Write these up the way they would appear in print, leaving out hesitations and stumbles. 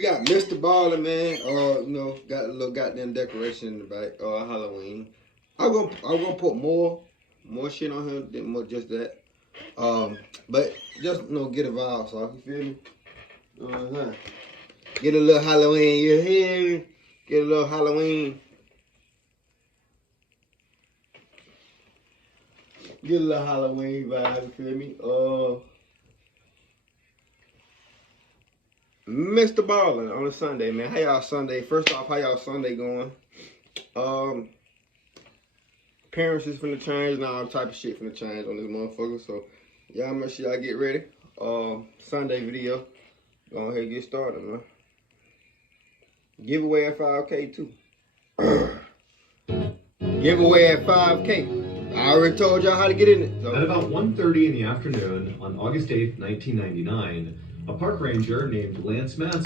We got Mr. Ballin, man. You know, got a little goddamn decoration in the back. Halloween. I'm gonna put more shit on him than more just that. But just get a vibe, so you feel me? Get a little Halloween, you hear me? Get a little Halloween. Get a little Halloween vibe, you feel me? Mr. Ballin on a Sunday, man. How y'all Sunday? First off, how y'all Sunday going? Appearances finna change and all type of shit finna change on this motherfucker. So y'all make sure y'all get ready. Sunday video. Go ahead and get started, man. Giveaway at 5K too. Giveaway at 5K. I already told y'all how to get in it. So. At about 1:30 in the afternoon on August 8th, 1999, a park ranger named Lance Madsen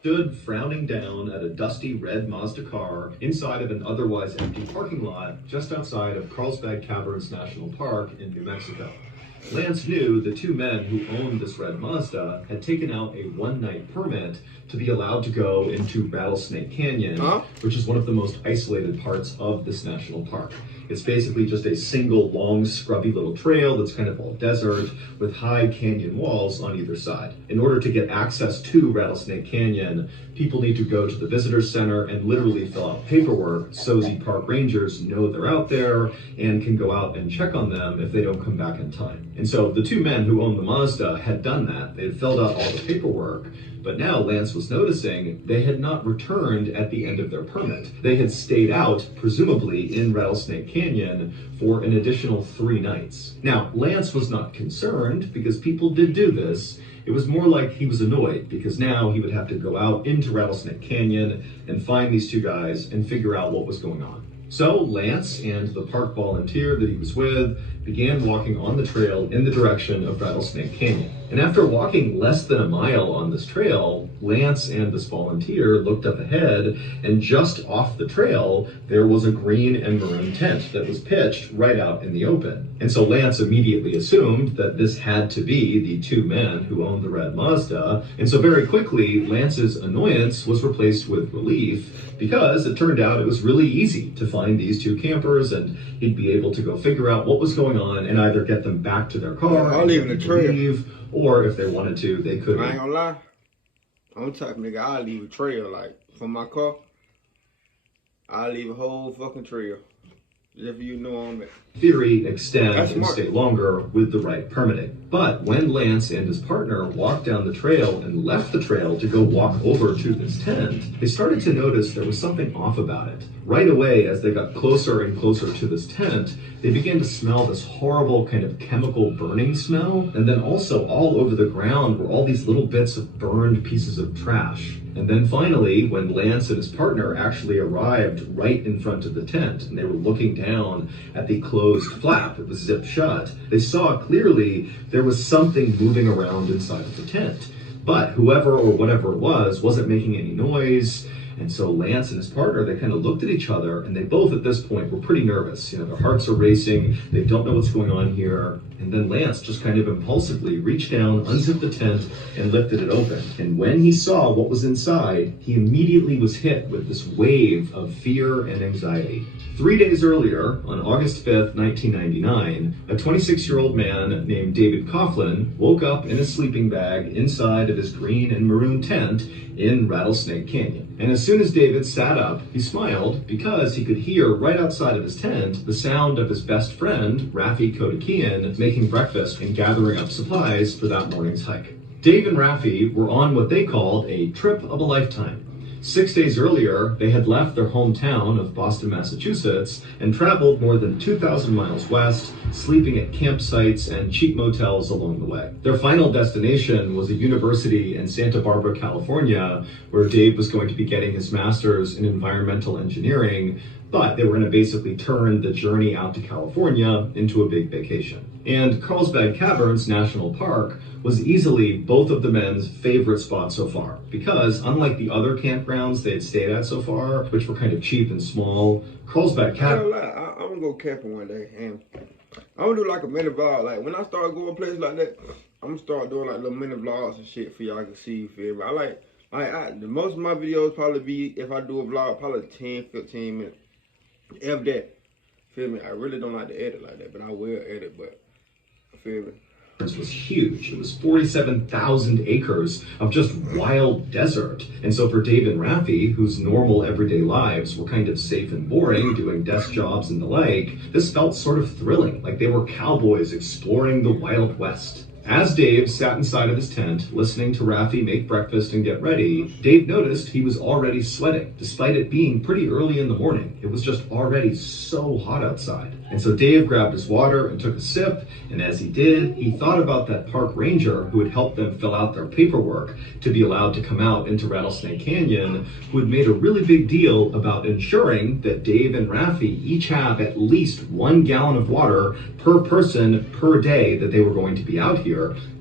stood frowning down at a dusty red Mazda car inside of an otherwise empty parking lot just outside of Carlsbad Caverns National Park in New Mexico. Lance knew the two men who owned this red Mazda had taken out a one-night permit to be allowed to go into Rattlesnake Canyon, which is one of the most isolated parts of this national park. It's basically just a single long scrubby little trail that's kind of all desert with high canyon walls on either side. In order to get access to Rattlesnake Canyon, people need to go to the visitor center and literally fill out paperwork so the park rangers know they're out there and can go out and check on them if they don't come back in time. And so the two men who owned the Mazda had done that. They had filled out all the paperwork, but now Lance was noticing they had not returned at the end of their permit. They had stayed out, presumably in Rattlesnake Canyon, for an additional 3 nights. Now, Lance was not concerned because people did do this. It was more like he was annoyed because now he would have to go out into Rattlesnake Canyon and find these two guys and figure out what was going on. So Lance and the park volunteer that he was with began walking on the trail in the direction of Rattlesnake Canyon. And after walking less than a mile on this trail, Lance and this volunteer looked up ahead, and just off the trail, there was a green and maroon tent that was pitched right out in the open. And so Lance immediately assumed that this had to be the two men who owned the red Mazda. And so very quickly, Lance's annoyance was replaced with relief because it turned out it was really easy to find these two campers, and he'd be able to go figure out what was going on and either get them back to their car, I'll leave in the trail. leave, or if they wanted to, they could. I ain't gonna lie. I'm the type of nigga, I'll leave a trail, like, from my car. I'll leave a whole fucking trail. If you know I'm at. Theory, extend and stay longer with the right permitting. But when Lance and his partner walked down the trail and left the trail to go walk over to this tent, they started to notice there was something off about it. Right away, as they got closer and closer to this tent, they began to smell this horrible kind of chemical burning smell. And then also all over the ground were all these little bits of burned pieces of trash. And then finally, when Lance and his partner actually arrived right in front of the tent, and they were looking down at the closed flap, it was zipped shut, they saw clearly there was something moving around inside of the tent. But whoever or whatever it was wasn't making any noise. And so Lance and his partner, they kind of looked at each other, and they both at this point were pretty nervous. You know, their hearts are racing, they don't know what's going on here. And then Lance just kind of impulsively reached down, unzipped the tent, and lifted it open. And when he saw what was inside, he immediately was hit with this wave of fear and anxiety. 3 days earlier, on August 5th, 1999, a 26-year-old man named David Coughlin woke up in a sleeping bag inside of his green and maroon tent in Rattlesnake Canyon. And as soon as David sat up, he smiled because he could hear right outside of his tent the sound of his best friend, Rafi Kodakian, making breakfast and gathering up supplies for that morning's hike. Dave and Rafi were on what they called a trip of a lifetime. 6 days earlier, they had left their hometown of Boston, Massachusetts, and traveled more than 2,000 miles west, sleeping at campsites and cheap motels along the way. Their final destination was a university in Santa Barbara, California, where Dave was going to be getting his master's in environmental engineering, but they were going to basically turn the journey out to California into a big vacation. And Carlsbad Caverns National Park was easily both of the men's favorite spots so far, because unlike the other campgrounds they had stayed at so far, which were kind of cheap and small, Carlsbad Caverns... I'm gonna go camping one day, and I'm gonna do like a mini vlog. Like when I start going places like that, I'm gonna start doing like little mini vlogs and shit for y'all can see. You feel me? The most of my videos probably be, if I do a vlog, probably 10, 15 minutes. If that. Feel me? I really don't like to edit like that, but I will edit. But feel me? Was huge. It was 47,000 acres of just wild desert. And so for Dave and Raffi, whose normal everyday lives were kind of safe and boring, doing desk jobs and the like, this felt sort of thrilling, like they were cowboys exploring the Wild West. As Dave sat inside of his tent, listening to Raffi make breakfast and get ready, Dave noticed he was already sweating, despite it being pretty early in the morning. It was just already so hot outside. And so Dave grabbed his water and took a sip, and as he did, he thought about that park ranger who had helped them fill out their paperwork to be allowed to come out into Rattlesnake Canyon, who had made a really big deal about ensuring that Dave and Raffi each have at least 1 gallon of water per person per day that they were going to be out here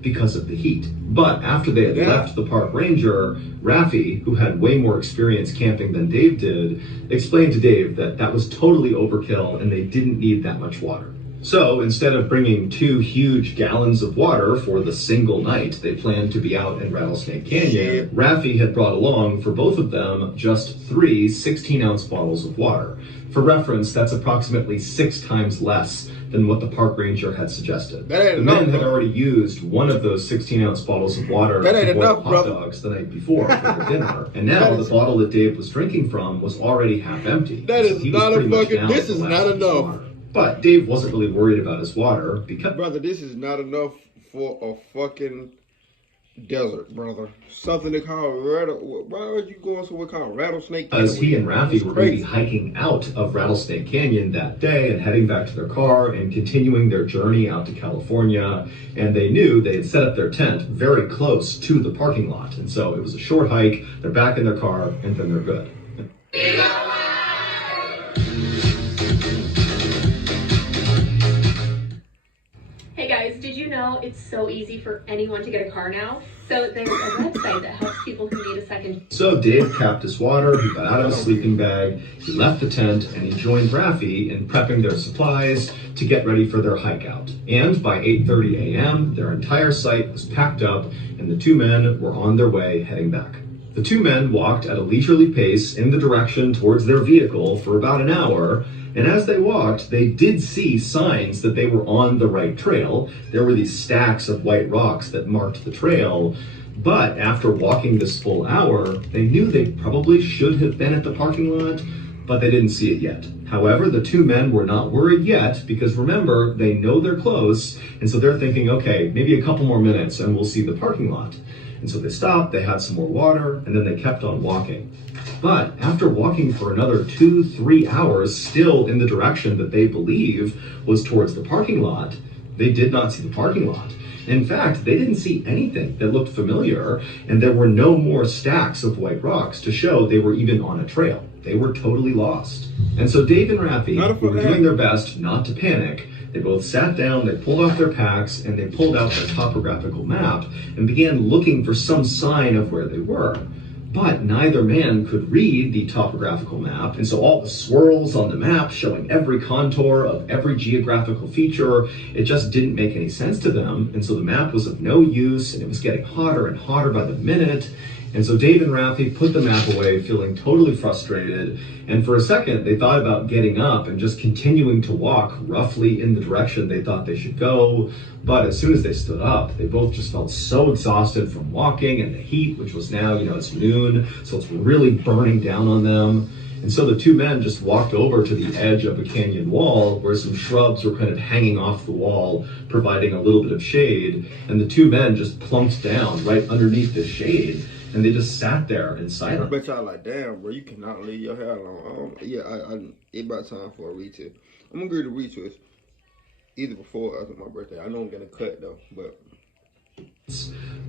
because of the heat. But after they had left the park ranger, Raffi, who had way more experience camping than Dave did, explained to Dave that that was totally overkill and they didn't need that much water. So instead of bringing 2 huge gallons of water for the single night they planned to be out in Rattlesnake Canyon, Raffi had brought along for both of them just 3 16-ounce bottles of water. For reference, that's approximately 6 times less than what the park ranger had suggested. The men had already used one of those 16-ounce bottles of water to boil hot dogs the night before for their dinner, and now the bottle that Dave was drinking from was already half empty. That is not a fucking. This is not enough. But Dave wasn't really worried about his water because... Brother, this is not enough for a fucking desert, brother. Something they call why are you going somewhere called Rattlesnake Canyon? As he and Raffi were going to be hiking out of Rattlesnake Canyon that day and heading back to their car and continuing their journey out to California, and they knew they had set up their tent very close to the parking lot. And so it was a short hike, they're back in their car, and then they're good. Hey guys, did you know it's so easy for anyone to get a car now? So there's a website that helps people who need a second. So Dave capped his water, he got out of his sleeping bag, he left the tent, and he joined Raffi in prepping their supplies to get ready for their hike out. And by 8:30 a.m., their entire site was packed up, and the 2 men were on their way heading back. The 2 men walked at a leisurely pace in the direction towards their vehicle for about an hour, and as they walked, they did see signs that they were on the right trail. There were these stacks of white rocks that marked the trail, but after walking this full hour, they knew they probably should have been at the parking lot, but they didn't see it yet. However, the 2 men were not worried yet, because remember, they know they're close, and so they're thinking, okay, maybe a couple more minutes and we'll see the parking lot. And so they stopped, they had some more water, and then they kept on walking. But after walking for another 2-3 hours, still in the direction that they believe was towards the parking lot, they did not see the parking lot. In fact, they didn't see anything that looked familiar, and there were no more stacks of white rocks to show they were even on a trail. They were totally lost. And so Dave and Raffi, who were doing their best not to panic, they both sat down, they pulled off their packs, and they pulled out their topographical map and began looking for some sign of where they were. But neither man could read the topographical map, and so all the swirls on the map showing every contour of every geographical feature, it just didn't make any sense to them, and so the map was of no use, and it was getting hotter and hotter by the minute. And so Dave and Raffi put the map away, feeling totally frustrated, and for a second they thought about getting up and just continuing to walk roughly in the direction they thought they should go. But as soon as they stood up, they both just felt so exhausted from walking and the heat, which was now, it's noon, so it's really burning down on them. And so the 2 men just walked over to the edge of a canyon wall where some shrubs were kind of hanging off the wall, providing a little bit of shade, and the 2 men just plunked down right underneath the shade. And they just sat there in silence. I bet y'all like, damn, bro, you cannot leave your hair alone. It's about time for a retwist. I'm gonna agree to retwist either before or after my birthday. I know I'm gonna cut though, but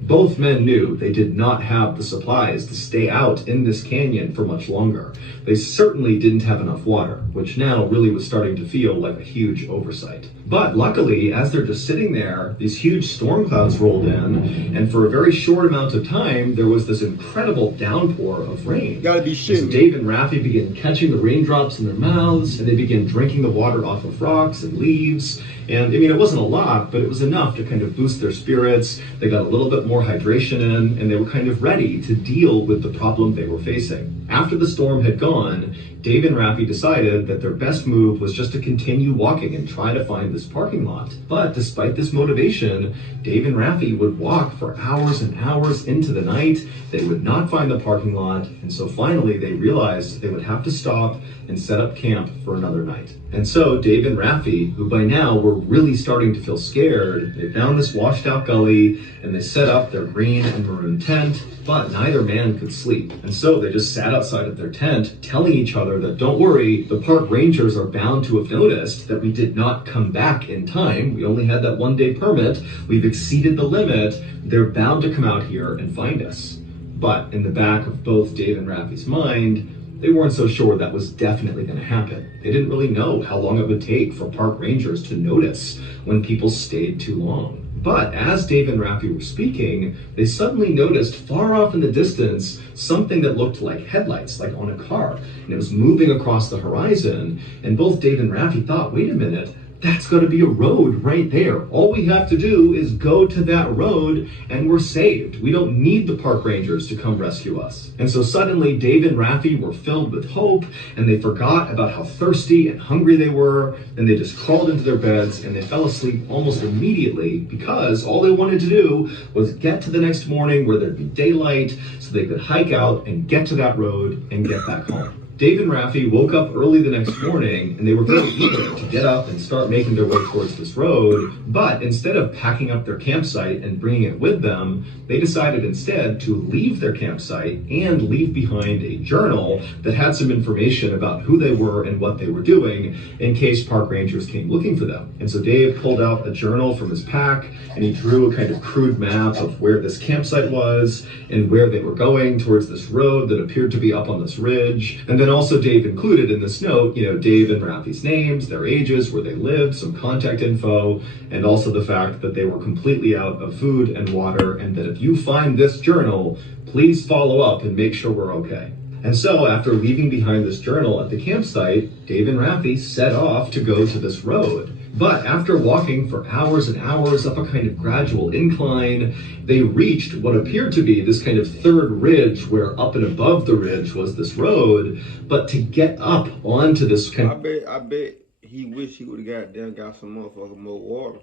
Both men knew they did not have the supplies to stay out in this canyon for much longer. They certainly didn't have enough water, which now really was starting to feel like a huge oversight. But luckily, as they're just sitting there, these huge storm clouds rolled in, and for a very short amount of time, there was this incredible downpour of rain. Gotta be shitting. So Dave and Rafi began catching the raindrops in their mouths, and they began drinking the water off of rocks and leaves. And I mean, it wasn't a lot, but it was enough to kind of boost their spirits. They got a little bit more hydration in, and they were kind of ready to deal with the problem they were facing. After the storm had gone, Dave and Rafi decided that their best move was just to continue walking and try to find this parking lot. But despite this motivation, Dave and Rafi would walk for hours and hours into the night. They would not find the parking lot, and so finally they realized they would have to stop and set up camp for another night. And so Dave and Rafi, who by now were really starting to feel scared, they found this washed out gully and they set up their green and maroon tent, but neither man could sleep. And so they just sat outside of their tent telling each other that don't worry, the park rangers are bound to have noticed that we did not come back in time. We only had that 1-day permit. We've exceeded the limit. They're bound to come out here and find us. But in the back of both Dave and Rafi's mind, they weren't so sure that was definitely going to happen. They didn't really know how long it would take for park rangers to notice when people stayed too long. But as Dave and Rafi were speaking, they suddenly noticed far off in the distance something that looked like headlights, like on a car. And it was moving across the horizon. And both Dave and Rafi thought, wait a minute, that's going to be a road right there. All we have to do is go to that road and we're saved. We don't need the park rangers to come rescue us. And so suddenly Dave and Rafi were filled with hope, and they forgot about how thirsty and hungry they were, and they just crawled into their beds and they fell asleep almost immediately because all they wanted to do was get to the next morning where there'd be daylight so they could hike out and get to that road and get back home. Dave and Rafi woke up early the next morning, and they were very eager to get up and start making their way towards this road. But instead of packing up their campsite and bringing it with them, they decided instead to leave their campsite and leave behind a journal that had some information about who they were and what they were doing in case park rangers came looking for them. And so Dave pulled out a journal from his pack, and he drew a kind of crude map of where this campsite was and where they were going towards this road that appeared to be up on this ridge. And then also Dave included in this note, Dave and Rafi's names, their ages, where they lived, some contact info, and also the fact that they were completely out of food and water, and that if you find this journal, please follow up and make sure we're okay. And so after leaving behind this journal at the campsite, Dave and Rafi set off to go to this road. But after walking for hours and hours up a kind of gradual incline, they reached what appeared to be this kind of third ridge, where up and above the ridge was this road. But to get up onto this kind of... I bet he wish he would have got some motherfucking more water.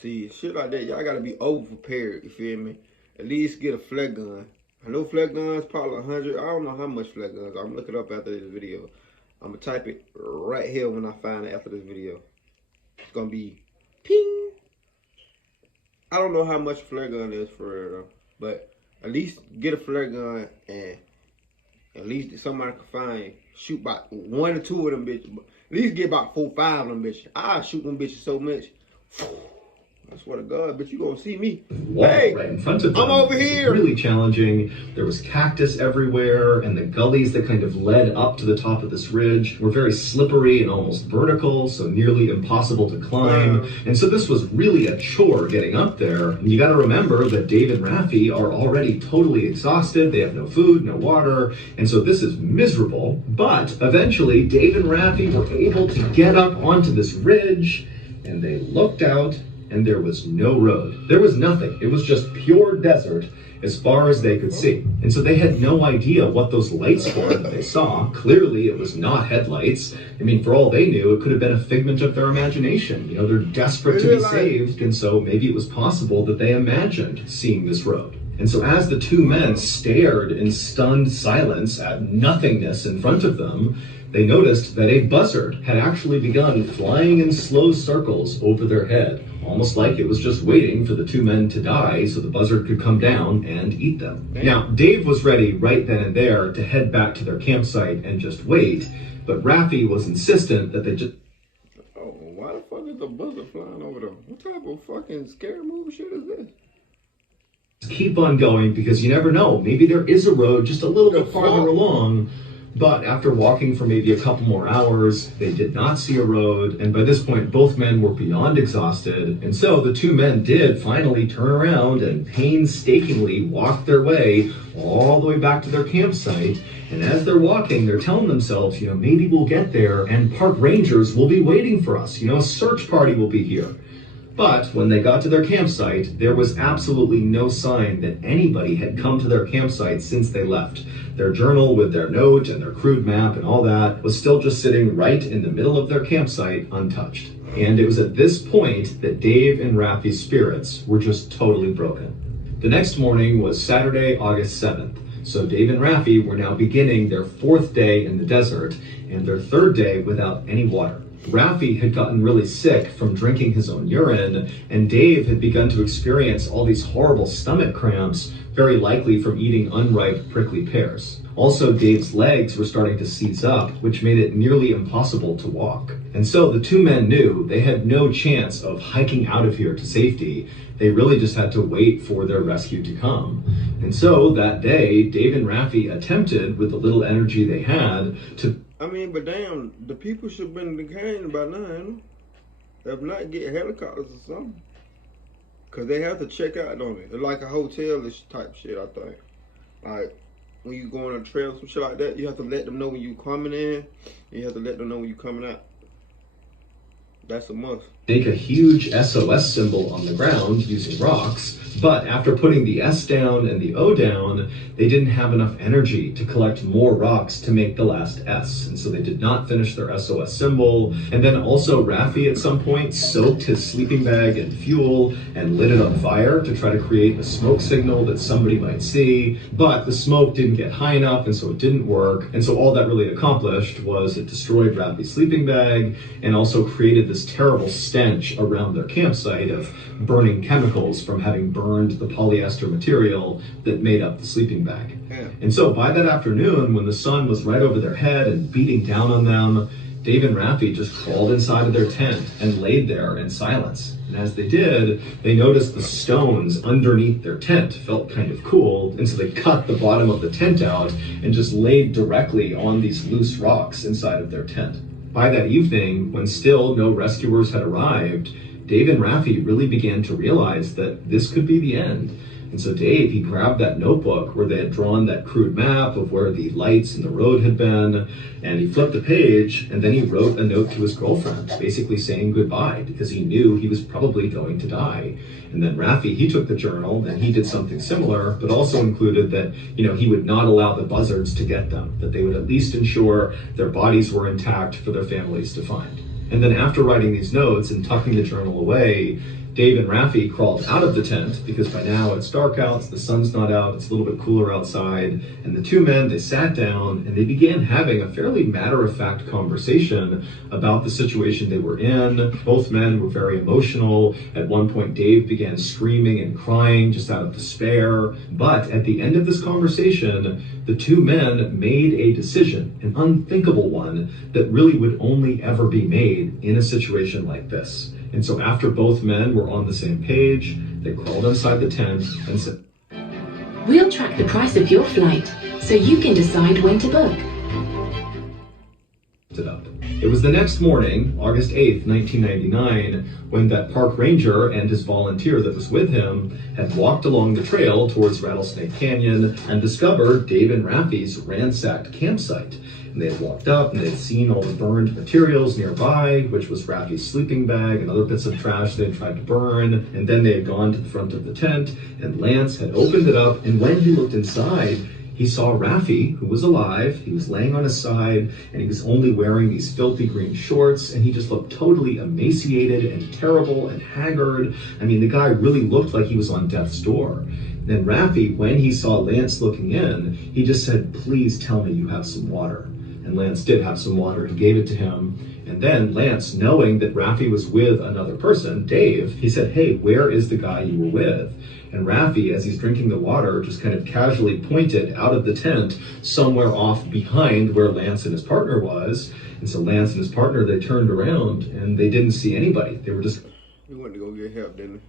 See, shit like that, y'all gotta be over prepared, you feel me? At least get a flare gun. I know flare guns probably 100. I don't know how much flare guns. I'm gonna look it up after this video. I'm gonna type it right here when I find it after this video. It's gonna be ping. I don't know how much flare gun is for real though, but at least get a flare gun, and at least somebody can find, shoot about 1 or 2 of them bitches. At least get about 4 or 5 of them bitches. I shoot them bitches so much. I swear to God, but you gonna see me. Hey, right in front of them. I'm over here. Really challenging. There was cactus everywhere, and the gullies that kind of led up to the top of this ridge were very slippery and almost vertical, so nearly impossible to climb. And so this was really a chore getting up there. And you gotta remember that Dave and Rafi are already totally exhausted. They have no food, no water, and so this is miserable. But eventually, Dave and Rafi were able to get up onto this ridge, and they looked out, and there was no road. There was nothing. It was just pure desert as far as they could see. And so they had no idea what those lights were that they saw. Clearly, it was not headlights. I mean, for all they knew, it could have been a figment of their imagination. They're desperate to be saved, and so maybe it was possible that they imagined seeing this road. And so as the two men stared in stunned silence at nothingness in front of them, they noticed that a buzzard had actually begun flying in slow circles over their head, almost like it was just waiting for the two men to die so the buzzard could come down and eat them. Now, Dave was ready right then and there to head back to their campsite and just wait, but Rafi was insistent that they just... Oh, why the fuck is the buzzard flying over them? What type of fucking scary movie shit is this? keep on going because you never know. Maybe there is a road just a little bit farther along. But after walking for maybe a couple more hours, they did not see a road. And by this point, both men were beyond exhausted. And so the two men did finally turn around and painstakingly walk their way all the way back to their campsite. And as they're walking, they're telling themselves, maybe we'll get there and park rangers will be waiting for us. A search party will be here. But when they got to their campsite, there was absolutely no sign that anybody had come to their campsite since they left. Their journal with their note and their crude map and all that was still just sitting right in the middle of their campsite, untouched. And it was at this point that Dave and Rafi's spirits were just totally broken. The next morning was Saturday, August 7th. So Dave and Rafi were now beginning their 4th day in the desert and their 3rd day without any water. Rafi had gotten really sick from drinking his own urine, and Dave had begun to experience all these horrible stomach cramps, very likely from eating unripe prickly pears. Also, Dave's legs were starting to seize up, which made it nearly impossible to walk. And so the two men knew they had no chance of hiking out of here to safety. They really just had to wait for their rescue to come. And so that day, Dave and Rafi attempted, with the little energy they had, to... but damn, the people should have been behind by now. If not, get helicopters or something. Because they have to check out, don't they? It's like a hotel-ish type shit, I think. Like, when you go on a trail, some shit like that, you have to let them know when you coming in. And you have to let them know when you coming out. That's a must. Make a huge SOS symbol on the ground using rocks, but after putting the S down and the O down, they didn't have enough energy to collect more rocks to make the last S, and so they did not finish their SOS symbol. And then also Rafi at some point soaked his sleeping bag in fuel and lit it on fire to try to create a smoke signal that somebody might see, but the smoke didn't get high enough, and so it didn't work. And so all that really accomplished was it destroyed Rafi's sleeping bag and also created this terrible stench around their campsite of burning chemicals from having burned the polyester material that made up the sleeping bag. Yeah. And so by that afternoon, when the sun was right over their head and beating down on them, Dave and Rafi just crawled inside of their tent and laid there in silence. And as they did, they noticed the stones underneath their tent felt kind of cool, and so they cut the bottom of the tent out and just laid directly on these loose rocks inside of their tent. By that evening, when still no rescuers had arrived, Dave and Rafi really began to realize that this could be the end. And so Dave, he grabbed that notebook where they had drawn that crude map of where the lights and the road had been, and he flipped the page, and then he wrote a note to his girlfriend, basically saying goodbye, because he knew he was probably going to die. And then Rafi, he took the journal, and he did something similar, but also included that, he would not allow the buzzards to get them, that they would at least ensure their bodies were intact for their families to find. And then after writing these notes and tucking the journal away, Dave and Rafi crawled out of the tent because by now it's dark out, the sun's not out, it's a little bit cooler outside. And the two men, they sat down and they began having a fairly matter-of-fact conversation about the situation they were in. Both men were very emotional. At one point, Dave began screaming and crying just out of despair. But at the end of this conversation, the two men made a decision, an unthinkable one, that really would only ever be made in a situation like this. And so after both men were on the same page, they crawled inside the tent and said, "We'll track the price of your flight, so you can decide when to book." It was the next morning, August 8th, 1999, when that park ranger and his volunteer that was with him had walked along the trail towards Rattlesnake Canyon and discovered Dave and Rafi's ransacked campsite. And they had walked up and they had seen all the burned materials nearby, which was Rafi's sleeping bag and other bits of trash they had tried to burn. And then they had gone to the front of the tent, and Lance had opened it up, and when he looked inside, he saw Rafi, who was alive. He was laying on his side, and he was only wearing these filthy green shorts, and he just looked totally emaciated and terrible and haggard. I mean, the guy really looked like he was on death's door. Then Rafi, when he saw Lance looking in, he just said, "Please tell me you have some water." And Lance did have some water. He gave it to him. And then Lance, knowing that Rafi was with another person, Dave, he said, "Hey, where is the guy you were with?" And Rafi, as he's drinking the water, just kind of casually pointed out of the tent somewhere off behind where Lance and his partner was. And so Lance and his partner, they turned around and they didn't see anybody. They were just... We went to go get help, didn't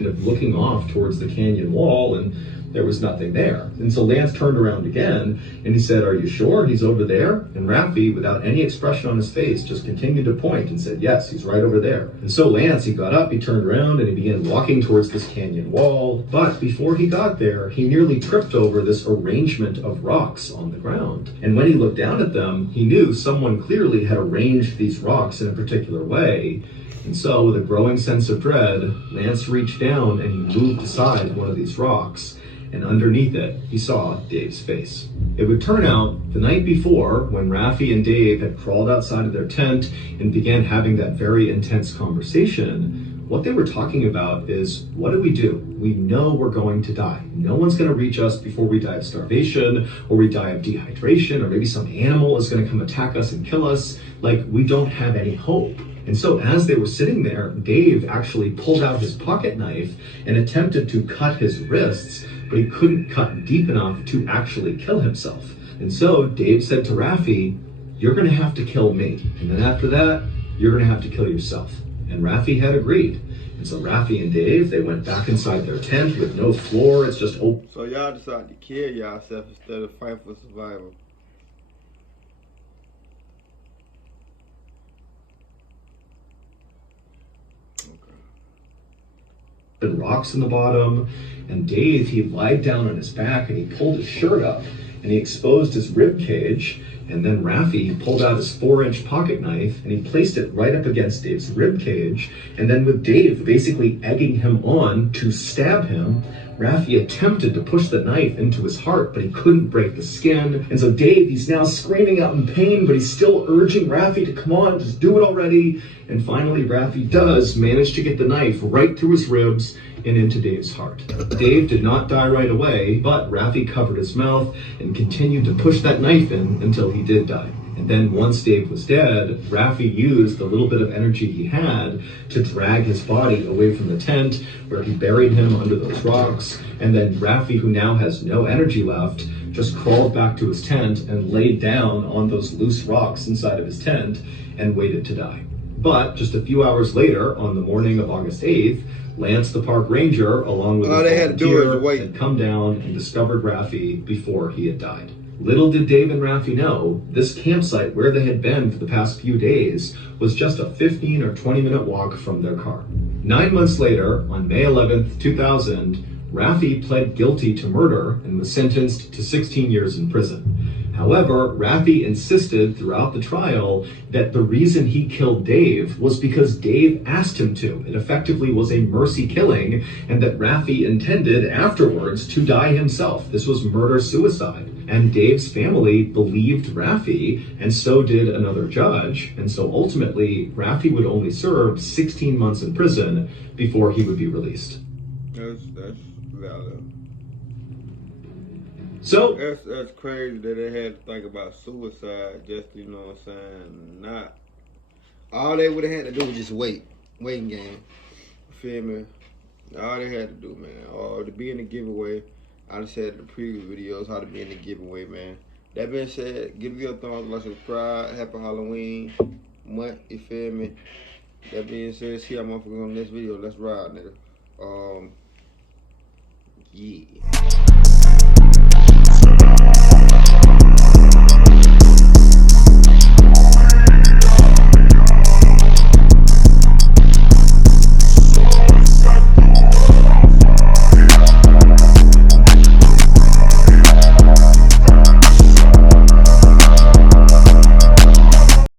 Of looking off towards the canyon wall, and there was nothing there. And so Lance turned around again and he said, "Are you sure he's over there?" And Rafi, without any expression on his face, just continued to point and said, "Yes, he's right over there." And so Lance, he got up, he turned around, and he began walking towards this canyon wall. But before he got there, he nearly tripped over this arrangement of rocks on the ground. And when he looked down at them, he knew someone clearly had arranged these rocks in a particular way. And so, with a growing sense of dread, Lance reached down and he moved aside one of these rocks, and underneath it, he saw Dave's face. It would turn out, the night before, when Rafi and Dave had crawled outside of their tent and began having that very intense conversation, what they were talking about is, what do? We know we're going to die. No one's going to reach us before we die of starvation, or we die of dehydration, or maybe some animal is going to come attack us and kill us. Like, we don't have any hope. And so as they were sitting there, Dave actually pulled out his pocket knife and attempted to cut his wrists, but he couldn't cut deep enough to actually kill himself. And so Dave said to Rafi, "You're going to have to kill me. And then after that, you're going to have to kill yourself." And Rafi had agreed. And so Rafi and Dave, they went back inside their tent with no floor. It's just open. So y'all decided to kill yourself instead of fight for survival. And rocks in the bottom, and Dave, he lied down on his back and he pulled his shirt up and he exposed his rib cage. And then Rafi pulled out his 4-inch pocket knife and he placed it right up against Dave's rib cage. And then with Dave basically egging him on to stab him, Rafi attempted to push the knife into his heart, but he couldn't break the skin. And so Dave, he's now screaming out in pain, but he's still urging Rafi to come on, just do it already. And finally, Rafi does manage to get the knife right through his ribs and into Dave's heart. Dave did not die right away, but Rafi covered his mouth and continued to push that knife in until he did die. And then once Dave was dead, Rafi used the little bit of energy he had to drag his body away from the tent, where he buried him under those rocks. And then Rafi, who now has no energy left, just crawled back to his tent and laid down on those loose rocks inside of his tent and waited to die. But just a few hours later, on the morning of August 8th, Lance the park ranger, along with his volunteer, had come down and discovered Rafi before he had died. Little did Dave and Rafi know, this campsite where they had been for the past few days was just a 15 or 20-minute walk from their car. 9 months later, on May 11th, 2000, Rafi pled guilty to murder and was sentenced to 16 years in prison. However, Rafi insisted throughout the trial that the reason he killed Dave was because Dave asked him to. It effectively was a mercy killing, and that Rafi intended afterwards to die himself. This was murder-suicide. And Dave's family believed Rafi, and so did another judge. And so ultimately, Rafi would only serve 16 months in prison before he would be released. That's valid. So that's crazy that they had to think about suicide just, you know what I'm saying, not. All they would have had to do was just waiting game. Feel me? All they had to do, man. Or to be in the giveaway. I just said in the previous videos how to be in the giveaway, man. That being said, give me a thumbs up, like, subscribe. Happy Halloween month, you feel me? That being said, see y'all motherfuckers on the next video. Let's ride, nigga. Yeah.